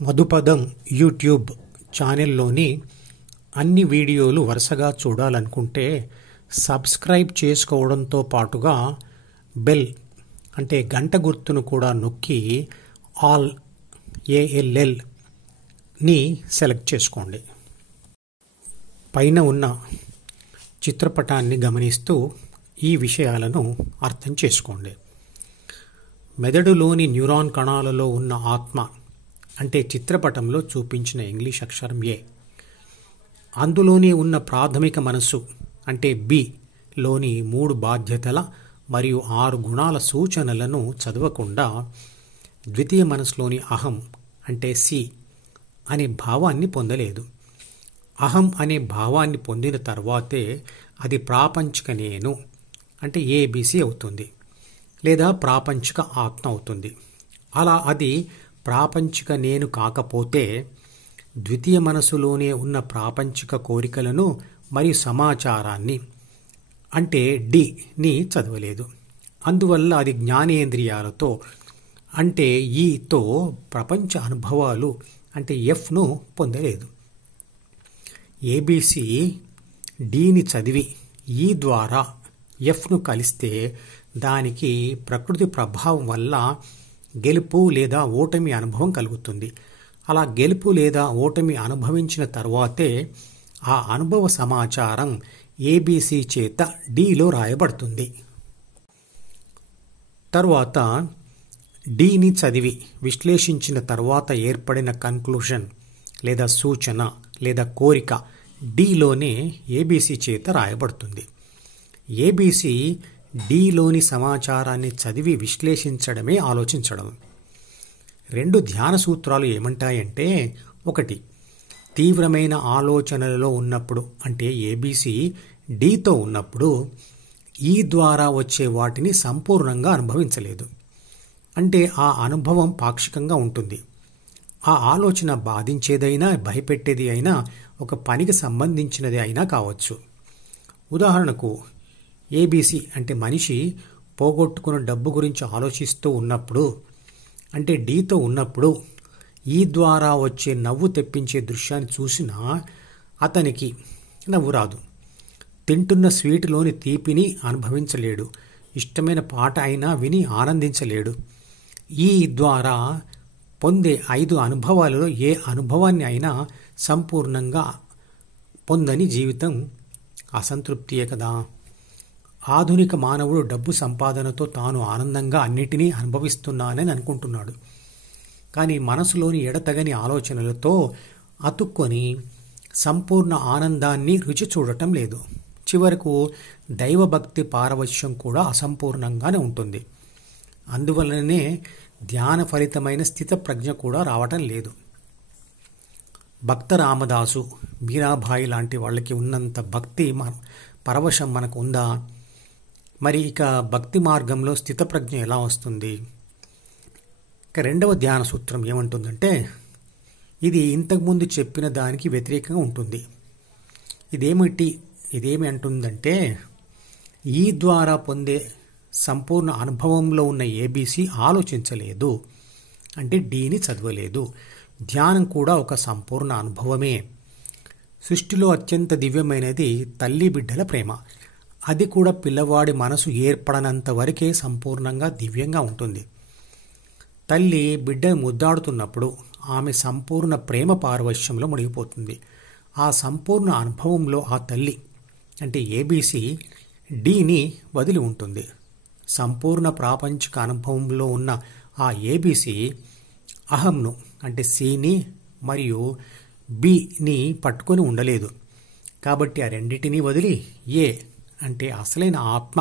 మధుపదం YouTube ఛానల్లోని అన్ని వీడియోలు వరుసగా చూడాలనుకుంటే సబ్స్క్రైబ్ చేసుకోవడంతో పాటుగా బెల్ అంటే గంట గుర్తును కూడా నొక్కి ఆల్ ALLని సెలెక్ట్ చేసుకోండి. పైన ఉన్న చిత్రపటాన్ని గమనిస్తూ ఈ విషయాలను అర్థం చేసుకోండి. మెదడులోని న్యూరాన్ కణాలలో ఉన్న ఆత్మ అంటే చిత్రపటంలో చూపించిన ఇంగ్లీష్ అక్షరం A, అందులోనే ఉన్న ప్రాథమిక మనస్సు అంటే B లోని 3 బాధ్యతల మరియు 6 గుణాల సూచనలను చదవకుండా ద్వితీయ మనసులోని అహం అంటే C అనే భావాన్ని పొందలేదు. అహం అనే భావాన్ని పొందిన తర్వాతే అది ప్రాపంచిక నేను అంటే ABC అవుతుంది, లేదా ప్రాపంచిక ఆత్మ అవుతుంది. అలా అది ప్రాపంచిక నేను కాకపోతే ద్వితీయ మనసులోనే ఉన్న ప్రాపంచిక కోరికలను మరియు సమాచారాన్ని అంటే Dని చదవలేదు. అందువల్ల అది జ్ఞానేంద్రియాలతో అంటే Eతో ప్రపంచ అనుభవాలు అంటే Fను పొందలేదు. ABC Dని చదివి E ద్వారా Fను కలిస్తే దానికి ప్రకృతి ప్రభావం వల్ల గెలుపు లేదా ఓటమి అనుభవం కలుగుతుంది. అలా గెలుపు లేదా ఓటమి అనుభవించిన తర్వాతే ఆ అనుభవ సమాచారం ABC చేత Dలో రాయబడుతుంది. తర్వాత Dని చదివి విశ్లేషించిన తర్వాత ఏర్పడిన కన్క్లూషన్ లేదా సూచన లేదా కోరిక Dలోనే ABC చేత రాయబడుతుంది. ABC Dలోని సమాచారాన్ని చదివి విశ్లేషించడమే ఆలోచించడం. 2 ధ్యాన సూత్రాలు ఏమంటాయంటే, 1 తీవ్రమైన ఆలోచనలలో ఉన్నప్పుడు అంటే ABC Dతో ఉన్నప్పుడు E ద్వారా వచ్చే వాటిని సంపూర్ణంగా అనుభవించలేదు. అంటే ఆ అనుభవం పాక్షికంగా ఉంటుంది. ఆ ఆలోచన బాధించేదైనా భయపెట్టేది అయినా ఒక పనికి సంబంధించినది అయినా కావచ్చు. ఉదాహరణకు ABC అంటే మనిషి పోగొట్టుకున్న డబ్బు గురించి ఆలోచిస్తూ ఉన్నప్పుడు అంటే Dతో ఉన్నప్పుడు ఈ ద్వారా వచ్చే నవ్వు తెప్పించే దృశ్యాన్ని చూసినా అతనికి నవ్వు రాదు. తింటున్న స్వీటులోని తీపిని అనుభవించలేడు. ఇష్టమైన పాట అయినా విని ఆనందించలేడు. ఈ ద్వారా పొందే 5 అనుభవాలలో ఏ అనుభవాన్ని అయినా సంపూర్ణంగా పొందని జీవితం అసంతృప్తియే కదా. ఆధునిక మానవుడు డబ్బు సంపాదనతో తాను ఆనందంగా అన్నిటినీ అనుభవిస్తున్నానని అనుకుంటున్నాడు. కానీ మనసులోని ఎడతగని ఆలోచనలతో అతుక్కొని సంపూర్ణ ఆనందాన్ని రుచి చూడటం లేదు. చివరకు దైవభక్తి పారవశ్యం కూడా అసంపూర్ణంగానే ఉంటుంది. అందువలననే ధ్యాన ఫలితమైన స్థితప్రజ్ఞ కూడా రావటం లేదు. భక్త రామదాసు, మీరాబాయి లాంటి వాళ్ళకి ఉన్నంత భక్తి పరవశం మనకు ఉందా? మరి ఇక భక్తి మార్గంలో స్థితప్రజ్ఞ ఎలా వస్తుంది? ఇక 2వ ధ్యాన సూత్రం ఏమంటుందంటే, ఇది ఇంతకుముందు చెప్పిన దానికి వ్యతిరేకంగా ఉంటుంది. ఇదేమి అంటుందంటే, ఈ ద్వారా పొందే సంపూర్ణ అనుభవంలో ఉన్న ABC ఆలోచించలేదు అంటే Dని చదవలేదు. ధ్యానం కూడా ఒక సంపూర్ణ అనుభవమే. సృష్టిలో అత్యంత దివ్యమైనది తల్లి బిడ్డల ప్రేమ. అది కూడా పిల్లవాడి మనసు ఏర్పడనంత వరకే సంపూర్ణంగా దివ్యంగా ఉంటుంది. తల్లి బిడ్డను ముద్దాడుతున్నప్పుడు ఆమె సంపూర్ణ ప్రేమ పారవశ్యంలో మునిగిపోతుంది. ఆ సంపూర్ణ అనుభవంలో ఆ తల్లి అంటే ABC Dని వదిలి ఉంటుంది. సంపూర్ణ ప్రాపంచిక అనుభవంలో ఉన్న ఆ ABC అహంను అంటే Cని మరియు Bని పట్టుకొని ఉండలేదు. కాబట్టి ఆ రెండింటినీ వదిలి A అంటే అసలైన ఆత్మ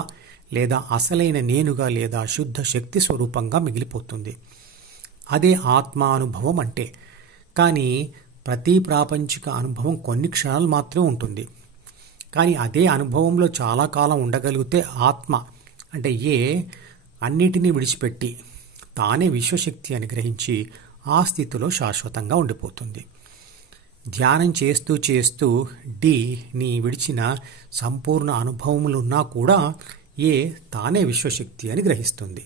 లేదా అసలైన నేనుగా లేదా శుద్ధ శక్తి స్వరూపంగా మిగిలిపోతుంది. అదే ఆత్మానుభవం అంటే. కానీ ప్రతి ప్రాపంచిక అనుభవం కొన్ని క్షణాలు మాత్రమే ఉంటుంది. కానీ అదే అనుభవంలో చాలా కాలం ఉండగలిగితే ఆత్మ అంటే A అన్నిటినీ విడిచిపెట్టి తానే విశ్వశక్తి అని గ్రహించి ఆ స్థితిలో శాశ్వతంగా ఉండిపోతుంది. ధ్యానం చేస్తూ చేస్తూ Dని విడిచిన సంపూర్ణ అనుభవములున్నా కూడా A తానే విశ్వశక్తి అని గ్రహిస్తుంది.